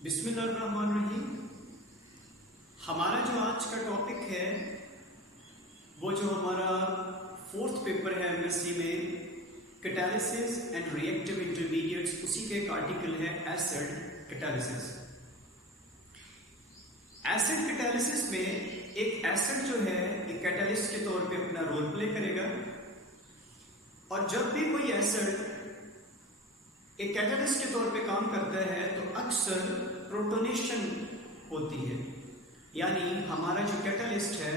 बिस्मिल्लाहिर्रहमानिर्रहीम। हमारा जो आज का टॉपिक है वो जो हमारा फोर्थ पेपर है एमएससी में कैटालिसिस एंड रिएक्टिव इंटरमीडिएट्स, उसी के एक आर्टिकल है एसिड कैटालिसिस। एसिड कैटालिसिस में एक एसिड जो है एक कैटालिस्ट के तौर पे अपना रोल प्ले करेगा और जब भी कोई एसिड एक कैटालिस्ट के तौर पे काम करता है तो अक्सर प्रोटोनेशन होती है, यानी हमारा जो कैटालिस्ट है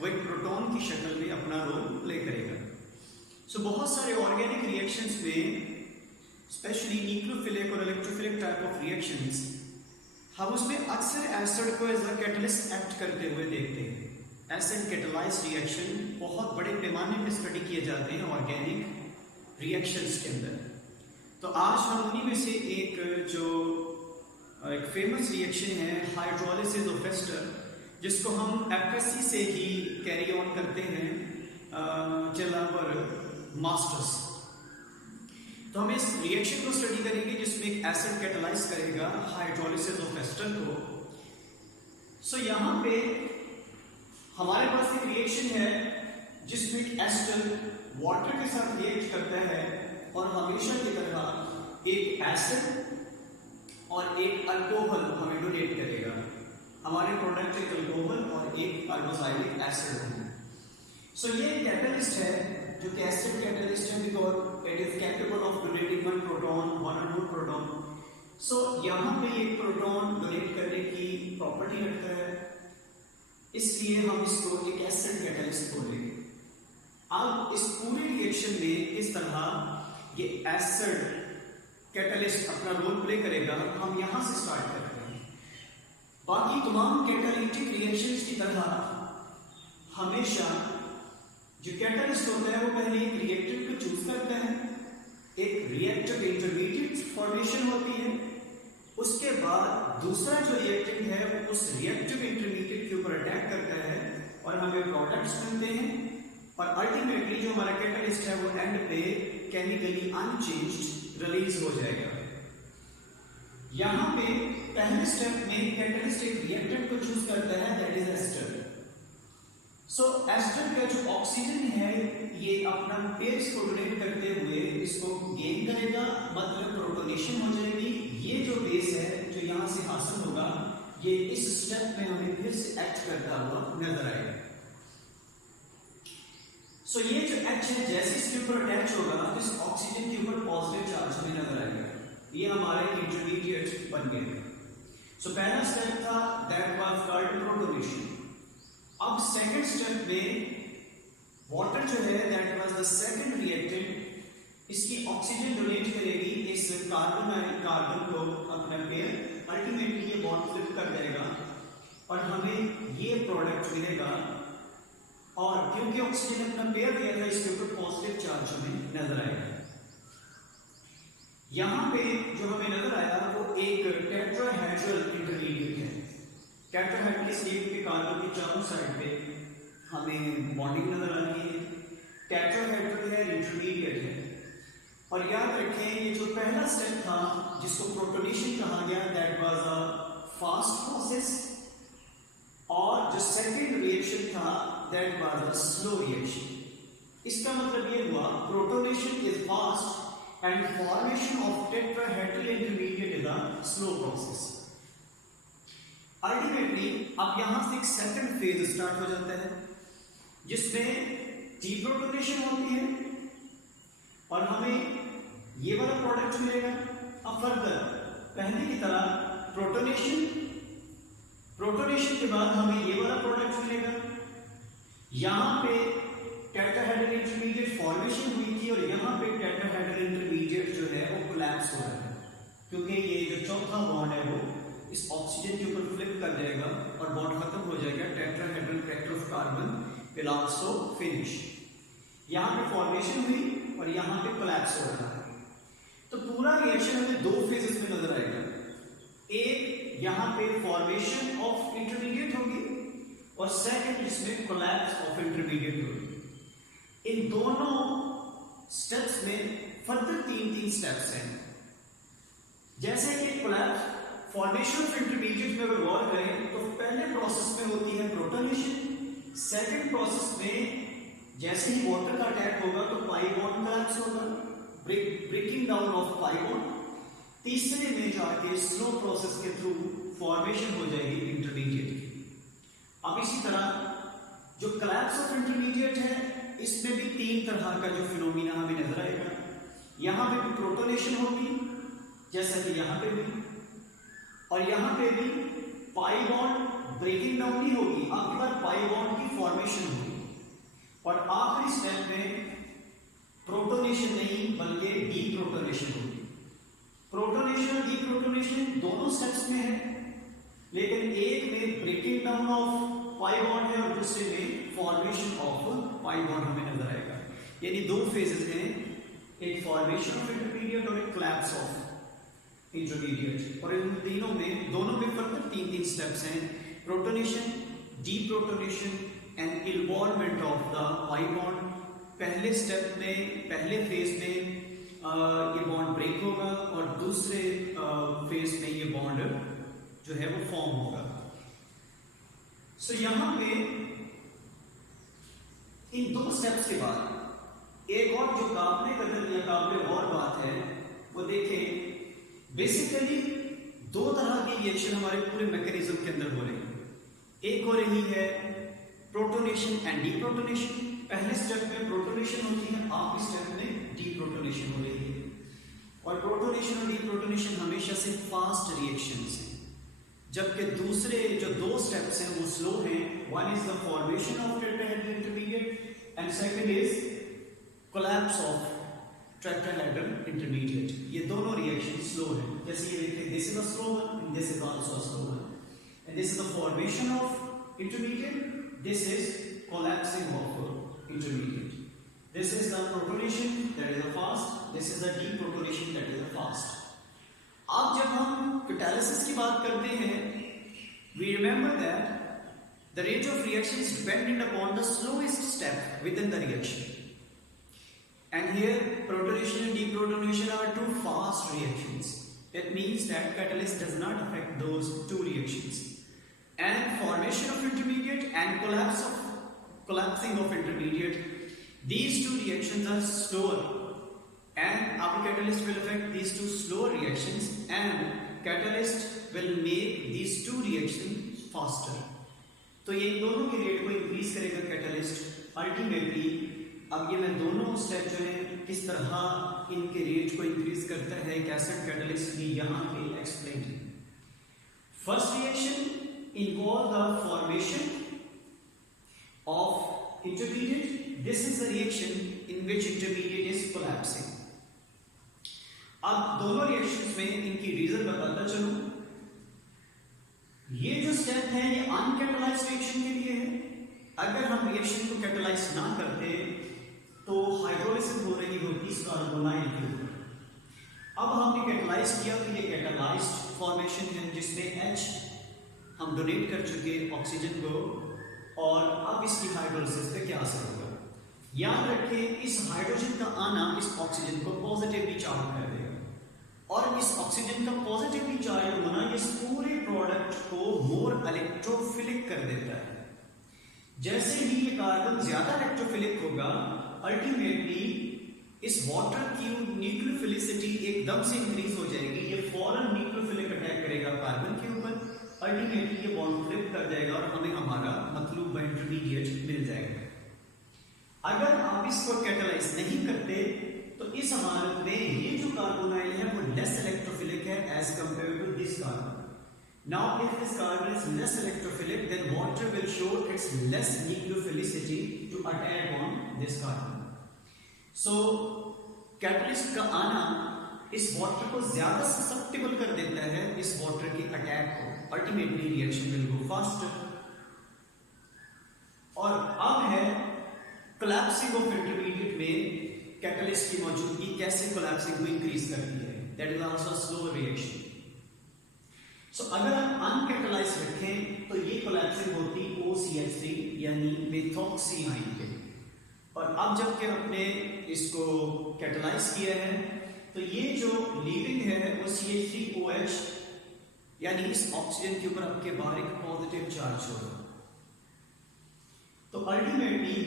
वो एक प्रोटॉन की शक्ल में अपना रोल प्ले करेगा। बहुत सारे ऑर्गेनिक रिएक्शंस में स्पेशली न्यूक्लियोफिलिक और इलेक्ट्रोफिलिक टाइप ऑफ रिएक्शंस हम उसमें अक्सर एसिड को एज अ कैटलिस्ट एक्ट करते हुए देखते हैं। एसिड कैटलाइज रिएक्शन बहुत बड़े पैमाने पर स्टडी किए जाते हैं ऑर्गेनिक रिएक्शंस के अंदर। तो आज हम उन्हीं में से एक फेमस रिएक्शन है हाइड्रोलिसिस ऑफ एस्टर, जिसको हम एफएससी से ही कैरी ऑन करते हैं टिल आवर मास्टर्स। तो हम इस रिएक्शन को स्टडी करेंगे जिसमें एक एसिड कैटलाइज करेगा हाइड्रोलिसिस ऑफ एस्टर को। यहाँ पे हमारे पास एक रिएक्शन है जिसमें एक एस्टर वाटर के साथ रिएक्ट करता है और हमेशा की तरह एक एसिड और एक अल्कोहल हमें डोनेट करेगा। हमारे प्रोडक्ट एक अल्कोहल और एक कार्बोक्सिलिक एसिड है। ये कैटलिस्ट है जो कि एसिड कैटलिस्ट है because it is capable of donating one proton, one और मोर प्रोटॉन। यहाँ पे एक प्रोटॉन डोनेट करने की प्रॉपर्टी रखता है, इसलिए हम इसको एक एसिड कैटलिस्ट बोलेंगे। अब इस पूरे रिएक्शन में इस तरह ये एसिड कैटलिस्ट अपना रोल प्ले करेगा। हम यहां से स्टार्ट करते हैं। बाकी तमाम कैटालिटिक रिएक्शंस की तरह हमेशा जो कैटलिस्ट होता है वो पहले एक रिएक्टेंट को चूज करता है, एक रिएक्टिव इंटरमीडिएट फॉर्मेशन होती है, उसके बाद दूसरा जो रिएक्टेंट है वो उस रिएक्टिव इंटरमीडिएट के ऊपर अटैक करता है और हमें प्रोडक्ट्स मिलते हैं और अल्टीमेटली जो हमारा कैटलिस्ट है वो एंड पे केमिकली अनचेंज्ड रिलीज हो जाएगा। यहाँ पे पहले स्टेप में कैटलिस्ट एक रिएक्टेंट को चूज करता है, दैट इज एस्टर। एस्टर का जो ऑक्सीजन है ये अपना पेयर्स को डोनेट करते हुए इसको गेन करेगा, मतलब प्रोटोनेशन हो जाएगी। ये जो बेस है जो यहाँ से हासिल होगा ये इस स्टेप में हमें फिर से एक्ट करता हुआ नजर आएगा। ये जो H है जैसे इसके ऊपर अटैच होगा तो इस ऑक्सीजन के ऊपर पॉजिटिव चार्ज हमें नजर आएगा। ये हमारे इंटरमीडिएट बन गए। पहला स्टेप था दैट वाज कॉल्ड प्रोटोनेशन। अब सेकंड स्टेप में वाटर जो है that was the second reactant, इसकी ऑक्सीजन डोनेट करेगी इस कार्बन को अपना पेयर, अल्टीमेटली ये बॉन्ड फ्लिप कर देगा और हमें ये प्रोडक्ट मिलेगा। और क्योंकि ऑक्सीजन अपना पेयर दिया था इसके ऊपर पॉजिटिव चार्ज हमें नजर आएगा। यहां पे जो हमें नजर आया वो एक टेट्राहेड्रल इंटरमीडिएट है। टेट्राहेड्रल स्टेट के कार्बन की चारों साइड पे हमें बॉन्डिंग नजर आ रही है। टेट्राहेड्रल है, इंटरमीडिएट है। और याद रखें ये जो पहला स्टेप था जिसको प्रोटोनेशन कहा गया that was a fast process, और जो सेकंड रिएक्शन था that was a slow reaction. इसका मतलब ये हुआ protonation is fast and formation of tetrahedral intermediate is a slow process. Ultimately अब यहां से एक सेकंड फेज स्टार्ट हो जाता है जिसमें डीप्रोटोनेशन होती है और हमें ये वाला प्रोडक्ट मिलेगा। अब फर्दर पहले की तरह प्रोटोनेशन के बाद हमें ये वाला प्रोडक्ट मिलेगा। यहां पे टेट्राहेड्रल इंटरमीडिएट फॉर्मेशन हुई थी और यहां पे टेट्राहेड्रल इंटरमीडिएट जो है वो कोलैप्स हो रहा है क्योंकि ये जो चौथा बॉन्ड है वो इस ऑक्सीजन के ऊपर फ्लिप कर जाएगा और बॉन्ड खत्म हो जाएगा। Tetrahedral factor of carbon will also finish. यहां पे फॉर्मेशन हुई और यहां पे कोलैप्स हो रहा है। तो पूरा रिएक्शन हमें दो फेजेस में नजर आएगा। एक यहां पे फॉर्मेशन ऑफ इंटरमीडिएट होगी और सेकंड इसमें कोलैप्स ऑफ इंटरमीडिएट होगी। इन दोनों स्टेप्स में फर्दर तीन स्टेप्स हैं। जैसे कि कोलैप्स फॉर्मेशन ऑफ इंटरमीडिएट में अगर गौर करें तो पहले प्रोसेस में होती है प्रोटोनेशन, सेकंड प्रोसेस में जैसे ही वाटर का अटैक होगा तो पाई बॉन्ड कोलैप्स होगा, breaking down of pi bond. तीसरे में जाके स्लो प्रोसेस के थ्रू फॉर्मेशन हो जाएगी इंटरमीडिएट की। अब इसी तरह जो कोलैप्स ऑफ इंटरमीडिएट है इसमें भी तीन तरह का जो फिनोमिना हमें नजर आएगा। यहां पे भी प्रोटोनेशन होगी जैसा कि यहां पे भी, और यहां पे भी पाई बॉन्ड ब्रेकिंग डाउन नहीं होगी, आपके पास पाई बॉन्ड की फॉर्मेशन होगी। और आखिरी स्टेप में प्रोटोनेशन नहीं बल्कि डीप्रोटोनेशन होगी। प्रोटोनेशन और डीप्रोटोनेशन दोनों स्टेप्स में है, लेकिन एक में breaking down of pi bond है और दूसरे में फॉर्मेशन ऑफ पाई बॉन्ड हमें नजर आएगा। यानी दो फेजेस हैं, एक फॉर्मेशन ऑफ इंटरमीडिएट और एक कोलैप्स ऑफ इंटरमीडिएट। और इन तीनों में दोनों में फर्दर तीन तीन स्टेप्स हैं, protonation, deprotonation and involvement of the pi bond. पहले स्टेप में, पहले फेज में ये बॉन्ड ब्रेक होगा और दूसरे फेज में ये बॉन्ड जो है वो फॉर्म होगा। सो यहां पे इन दो स्टेप्स के बाद एक और जो काबिल कदर या काबिल और बात है वो देखें, बेसिकली दो तरह की रिएक्शन हमारे पूरे मैकेनिज्म के अंदर हो रही है। एक हो रही है प्रोटोनेशन एंड डीप्रोटोनेशन। पहले स्टेप में प्रोटोनेशन होती है, आखिरी स्टेप में डीप्रोटोनेशन हो रही है। और प्रोटोनेशन और डीप्रोटोनेशन हमेशा से फास्ट रिएक्शंस हैं, जबकि दूसरे जो दो स्टेप्स हैं वो स्लो हैं। One is the formation of tetrahedral intermediate and second is collapse of tetrahedral intermediate. ये दोनों रिएक्शन स्लो हैं। जैसे ये देखिए, this is a slow one and this is also a slow one, and this is the formation of intermediate, this is collapsing of intermediate. This is the protonation, that is the fast. This is the deprotonation, that is the fast. अब जब हम catalysis की बात करते हैं, we remember that the rate of reaction is dependent upon the slowest step within the reaction. And here protonation and deprotonation are two fast reactions. That means that catalyst does not affect those two reactions. And formation of intermediate and collapsing of intermediate, these two reactions are slower, and our catalyst will affect these two slower reactions, and catalyst will make these two reactions faster. तो ये दोनों के rate को increase करेगा catalyst ultimately. अब ये मैं दोनों स्टेप जो है किस तरह इनके रेट को इंक्रीज करता है एक एसिड कैटलिस्ट भी यहाँ पे एक्सप्लेन है। First reaction involve the formation of intermediate. This is the reaction in which intermediate is collapsing. अब दोनों रिएक्शंस में इनकी रीजन बताता चलूं। ये जो स्टेप है ये अनकैटलाइज्ड रिएक्शन के लिए है। अगर हम रिएक्शन को कैटलाइज ना करते तो हाइड्रोलिसिस हो रही होती इस कार्बोनाइल के ऊपर। अब हमने कैटलाइज किया तो ये कैटलाइज्ड फॉर्मेशन है जिसमें H हम डोनेट कर चुके ऑक्सीजन को, और अब इसकी हाइड्रोलिसिस पे क्या असर होगा। याद रखें, इस हाइड्रोजन का आना इस ऑक्सीजन को पॉजिटिवली चार्ज कर देगा, और इस ऑक्सीजन का पॉजिटिवली चार्ज होना इस पूरे प्रोडक्ट को मोर इलेक्ट्रोफिलिक कर देता है। जैसे ही ये कार्बन ज्यादा इलेक्ट्रोफिलिक होगा, अल्टीमेटली इस वाटर की न्यूक्लियोफिलिसिटी एकदम से इंक्रीज हो जाएगी। ये फौरन न्यूक्लियोफिलिक अटैक करेगा कार्बन के ऊपर, अल्टीमेटली ये बॉन्ड फ्लिप कर जाएगा और हमें हमारा मतलूब इंटरमीडिएट मिल जाएगा। अगर आप इसको कैटलाइज नहीं करते तो इस हालत में ये जो कार्बोनाइल है वो लेस इलेक्ट्रोफिलिक है as compare to this carbon. Now if this carbon is less electrophilic then water will show its less nucleophilicity to attack on this carbon. So catalyst का आना इस वाटर को ज्यादा ससेप्टेबल कर देता है इस वाटर के अटैक को, ultimately reaction will go faster. और अब है कोलैप्सिंग ऑफ इंटरमीडिएट में कैटलिस्ट की मौजूदगी कैसे कोलैप्सिंग को इंक्रीज करती है, that is also slow reaction. So अगर आप अनकैटलाइज रखें तो ये कोलैप्सिंग होती OCH3 यानी मेथॉक्सीआइन पे, और अब जबकि आपने इसको कैटलाइज किया है तो ये जो लीविंग है वो CH3OH यानी इस ऑक्सीजन के ऊपर आपके बाहर एक पॉजिटिव चार्ज होगा। तो अल्टीमेटली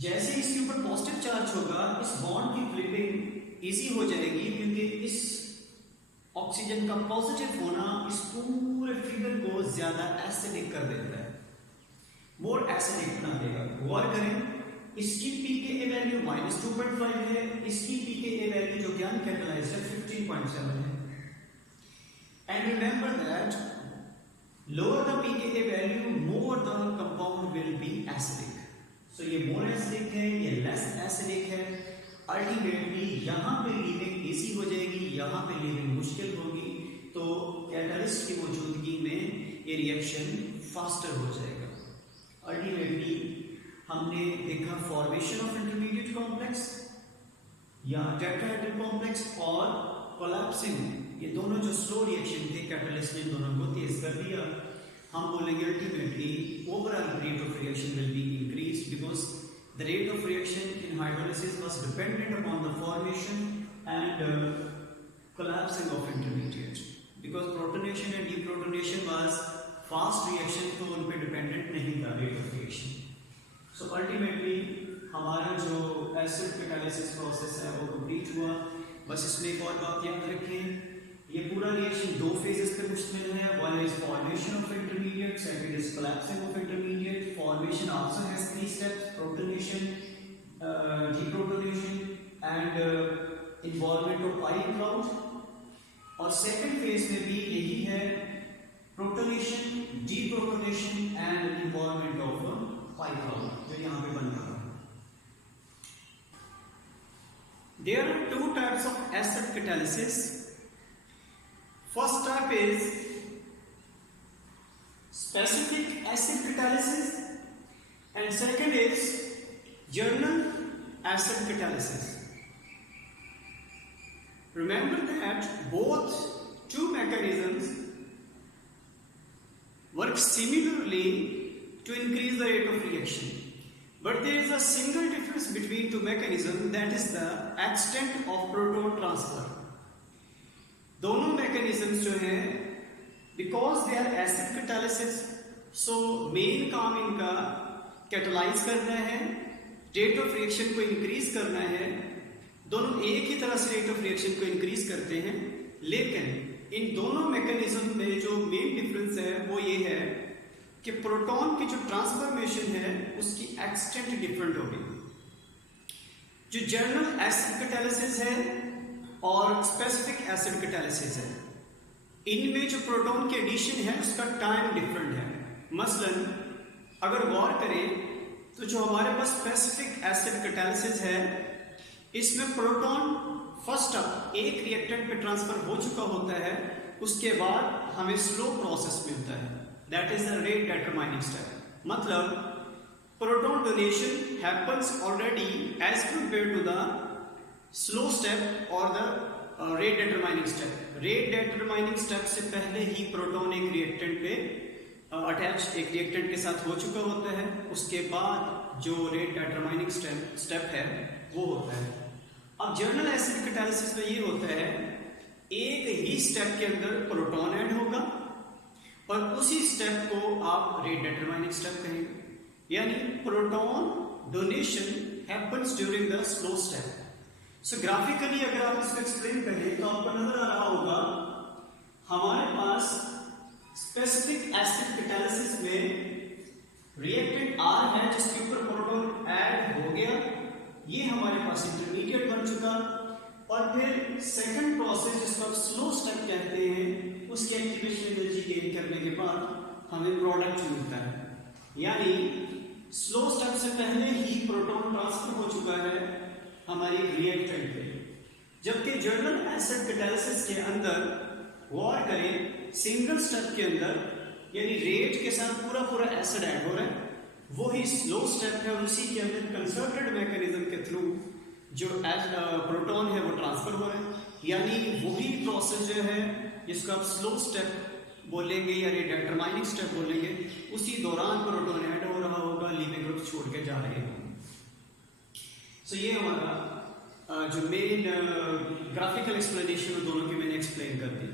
जैसे इसके ऊपर पॉजिटिव चार्ज होगा, इस बॉन्ड की फ्लिपिंग इजी हो जाएगी, क्योंकि इस ऑक्सीजन का पॉजिटिव होना इस पूरे फिगर को ज्यादा एसिडिक कर देता है, मोर एसिडिक बना देगा। गौर करें, इसकी pKa वैल्यू -2.5 है, इसकी pKa वैल्यू जो कि अनकैटलाइज्ड है 15.7 है। And remember that lower the pKa value, more the compound will be acidic. So ये more acidic है, ये less acidic है। Ultimately यहाँ पे लीविंग इजी हो जाएगी, यहाँ पे लीविंग मुश्किल होगी, तो कैटलिस्ट की मौजूदगी में ये रिएक्शन फास्टर हो जाएगा। Ultimately हमने देखा फॉर्मेशन ऑफ इंटरमीडिएट कॉम्प्लेक्स या टेट्राहेड्रल कॉम्प्लेक्स और कोलैप्सिंग, ये दोनों जो स्लो रिएक्शन थे, कैटलिस्ट ने दोनों को तेज कर दिया। हम बोलेंगे ultimately overall rate of reaction will be increased because the rate of reaction in hydrolysis was dependent upon the formation and collapsing of intermediate, because protonation and deprotonation was fast reaction, तो उन पे dependent नहीं था rate of reaction. So ultimately हमारा जो acid catalysis process है वो complete हुआ। बस इसमें एक और बात याद रखें, ये पूरा रिएक्शन दो फेजेस पे मुश्तमिल है। One is formation of intermediate, second is collapsing of intermediate. Formation also has 3 steps, protonation, deprotonation and involvement of pi cloud. और सेकंड फेज में भी यही है, protonation, deprotonation and involvement of pi cloud, जो यहाँ पे बन रहा है। There are 2 types of acid catalysis. First type is specific acid catalysis and second is general acid catalysis. Remember that both 2 mechanisms work similarly to increase the rate of reaction. But there is a single difference between 2 mechanisms, that is the extent of proton transfer. दोनों mechanisms जो हैं, because they are acid catalysis, so main काम इनका catalyze करना है, rate of reaction को increase करना है। दोनों एक ही तरह से rate of reaction को increase करते हैं, लेकिन इन दोनों mechanism में जो main difference है वो ये है कि प्रोटॉन की जो ट्रांसफॉर्मेशन है उसकी एक्सटेंट डिफरेंट होगी। जो जनरल एसिड कैटालिसिस है और स्पेसिफिक एसिड कैटालिसिस है, इनमें जो प्रोटॉन के एडिशन है उसका टाइम डिफरेंट है। मसलन अगर गौर करें तो जो हमारे पास स्पेसिफिक एसिड कैटालिसिस है, इसमें प्रोटॉन फर्स्ट अप एक रिएक्टेंट पे ट्रांसफर हो चुका होता है, उसके बाद हमें स्लो प्रोसेस मिलता है, that is the rate determining step. मतलब proton donation happens already as compared to the slow step or the rate determining step. Rate determining step से पहले ही प्रोटॉन एक रिएक्टेंट पे अटैच एक रिएक्टेंट के साथ हो चुका होता है, उसके बाद जो रेट डिटरमाइनिंग स्टेप है वो होता है। अब जनरल एसिड कैटालिसिस में ये होता है, एक ही स्टेप के अंदर प्रोटॉन ऐड होगा और उसी स्टेप को आप रेट डिटरमाइनिंग स्टेप कहेंगे, यानी proton donation happens during the slow step. So graphically अगर आप इसको एक्सप्लेन करें तो आपको नजर आ रहा होगा, हमारे पास स्पेसिफिक एसिड कैटालिसिस में रिएक्टेंट R है जिसके ऊपर प्रोटॉन ऐड हो गया, ये हमारे पास इंटरमीडिएट बन चुका, और फिर सेकंड प्रोसेस जिसको आप स्लो स्टेप कहते हैं, उसकी एक्टिवेशन एनर्जी गेन करने के बाद हमें प्रोडक्ट मिलता है। यानी स्लो स्टेप से पहले ही प्रोटॉन ट्रांसफर हो चुका है हमारी रिएक्टेंट पे, जबकि जनरल एसिड कैटालिसिस के अंदर गौर करें, सिंगल स्टेप के अंदर यानी रेट के साथ पूरा एसिड ऐड हो रहा है, वही स्लो स्टेप है, उसी के अंदर कंसर्टेड मैकेनिज्म के थ्रू जो प्रोटॉन है वो ट्रांसफर हो रहा है। यानी वही प्रोसेस जो है जिसको आप स्लो स्टेप बोलेंगे या रेट डिटरमाइनिंग स्टेप बोलेंगे, उसी दौरान प्रोटॉन ऐड हो रहा होगा, लीविंग ग्रुप छोड़ के जा रहे होंगे। सो ये हमारा जो मेन ग्राफिकल एक्सप्लेनेशन दोनों की मैंने एक्सप्लेन कर दी।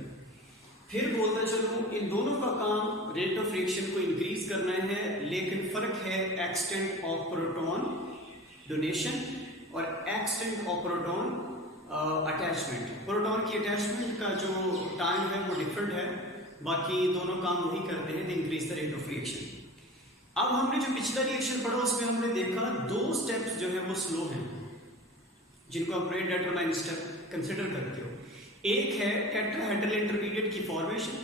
फिर बोलता चलूं इन दोनों का काम रेट ऑफ रिएक्शन को इंक्रीज करना है, लेकिन फर्क है एक्सटेंट ऑफ प्रोटॉन डोनेशन और extent of proton attachment. Proton की अटैचमेंट का जो टाइम है वो डिफरेंट है, बाकी दोनों काम वही करते हैं, increase the rate of reaction. अब हमने जो पिछला रिएक्शन पढ़ा उसमें हमने देखा दो स्टेप्स जो है वो स्लो हैं, जिनको आप रेट डिटरमाइन स्टेप कंसिडर करते हो। एक है टेट्राहेड्रल इंटरमीडिएट की फॉर्मेशन,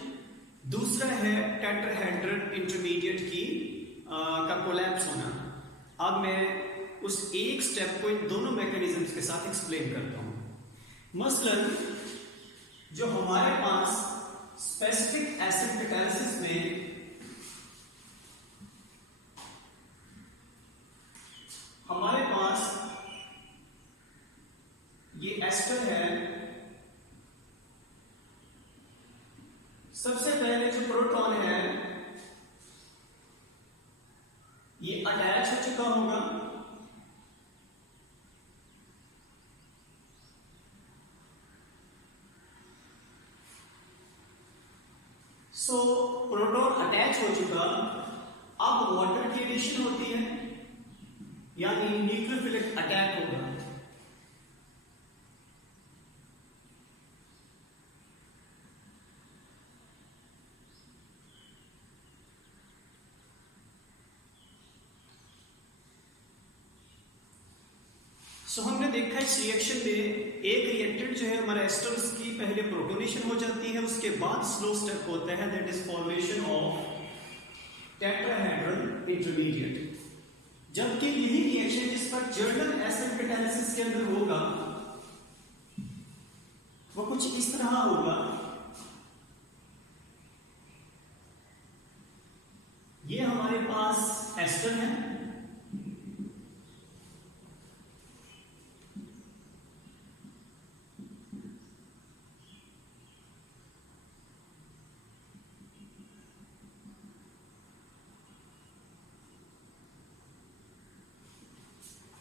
दूसरा है टेट्राहेड्रल इंटरमीडिएट की का कोलैप्स होना। अब मैं उस एक स्टेप को इन दोनों मैकेनिज्म्स के साथ एक्सप्लेन करता हूं। मसलन जो हमारे पास स्पेसिफिक एसिड कैटालिसिस में हमारे पास ये एस्टर है, सबसे पहले जो प्रोटॉन है ये अटैच हो चुका होगा, सो प्रोटॉन अटैच हो चुका। अब वाटर की एडिशन होती है, यानी न्यूक्लियोफिलिक अटैक होगा। सो हमने देखा इस रिएक्शन में एक रिएक्टेंट जो है हमारा एस्टर, उसकी पहले प्रोटोनेशन हो जाती है, उसके बाद स्लो स्टेप होता है that is formation of tetrahedral intermediate. जबकि यही रिएक्शन जिस पर जर्नल एसिड कैटालिसिस के अंदर होगा वो कुछ इस तरह होगा। ये हमारे पास एस्टर है,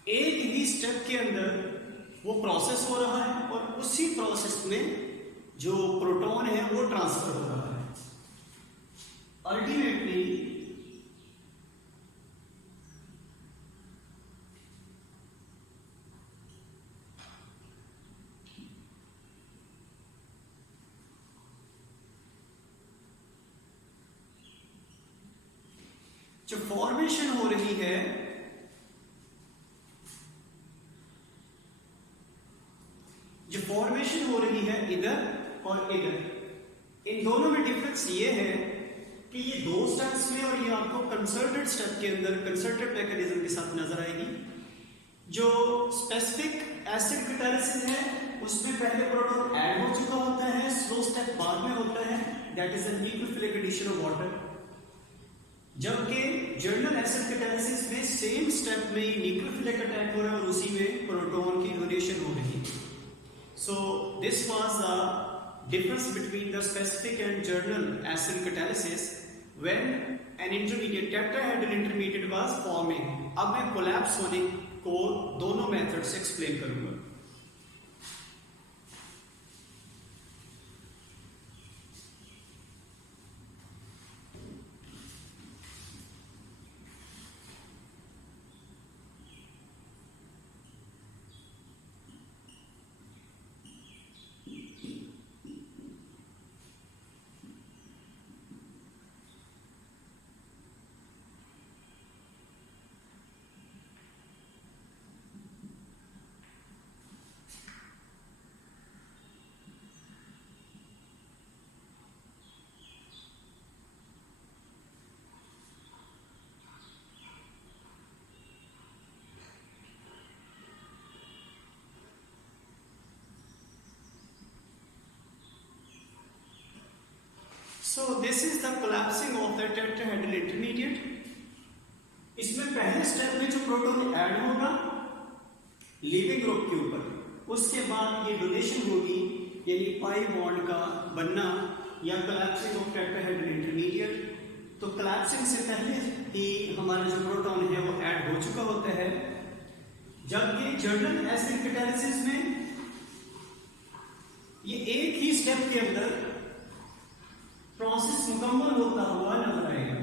एक ही स्टेप के अंदर वो प्रोसेस हो रहा है और उसी प्रोसेस में जो प्रोटॉन है वो ट्रांसफर हो रहा है। अल्टीमेटली जो फॉर्मेशन हो रही है इधर और इधर, इन दोनों में डिफरेंस ये है कि ये दो स्टेप्स में और ये आपको कंसर्टेड स्टेप के अंदर कंसर्टेड मैकेनिज्म के साथ नजर आएगी। जो स्पेसिफिक एसिड कैटालिसिस है उसमें पहले प्रोटॉन ऐड हो चुका होता है, स्लो स्टेप बाद में होता है, that is the nucleophilic addition of water. जबकि जर्नल एसिड कैटालिसिस में सेम स्टेप में न्यूक्लियोफिलिक अटैक हो रहा है और उसी में प्रोटॉन की डोनेशन हो रही है। So this was the difference between the specific and journal acid catalysis when an intermediate tetrahedral intermediate was forming। अब मैं कोलैप्स होने को दोनों मेथड से एक्सप्लेन करूंगा। So this is the collapsing of the tetrahedral intermediate। इसमें पहले step में जो प्रोटॉन ऐड होगा लीविंग ग्रुप के ऊपर, उसके बाद ये डोनेशन होगी, यानी पाई बॉन्ड का बनना या कोलैप्सिंग ऑफ टेट्राहेड्रल इंटरमीडिएट। तो कोलैप्सिंग से पहले ही हमारा जो प्रोटॉन है वो ऐड हो चुका होता है। जबकि जर्नल एसिड कैटालिसिस में ये एक ही स्टेप के अंदर प्रोसेस मुकम्मल होता हुआ नजर आएगा।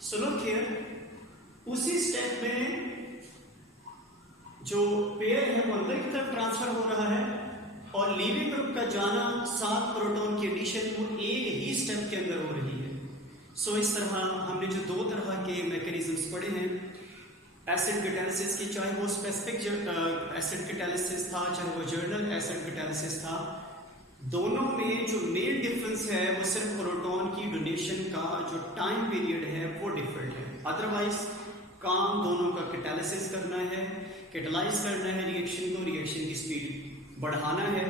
सो लुक हियर, उसी स्टेप में जो पेयर है वो अंदर की तरफ ट्रांसफर हो रहा है और लीविंग ग्रुप का जाना 7 प्रोटॉन की एडिशन वो एक ही स्टेप के अंदर हो रही है। सो इस तरह हमने जो 2 तरह के मैकेनिज्म्स पढ़े हैं एसिड कैटालिसिस की, चाहे वो स्पेसिफिक एसिड कैटालिसिस था चाहे वो जर्नल एसिड कैटालिसिस था, दोनों में जो मेन डिफरेंस है वो सिर्फ प्रोटॉन की डोनेशन का जो टाइम पीरियड है वो डिफरेंट है। अदरवाइज काम दोनों का कैटालिसिस करना है, कैटालाइज करना है रिएक्शन को, रिएक्शन की स्पीड बढ़ाना है,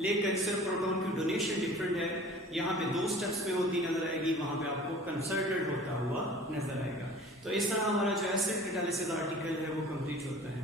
लेकिन सिर्फ प्रोटॉन की डोनेशन डिफरेंट है। यहाँ पे 2 स्टेप्स में होती नजर आएगी, वहां पे आपको कंसर्टेड होता हुआ नजर आएगा। तो इस तरह हमारा जो एसिड कैटालिसिस आर्टिकल है वो कंप्लीट होता है।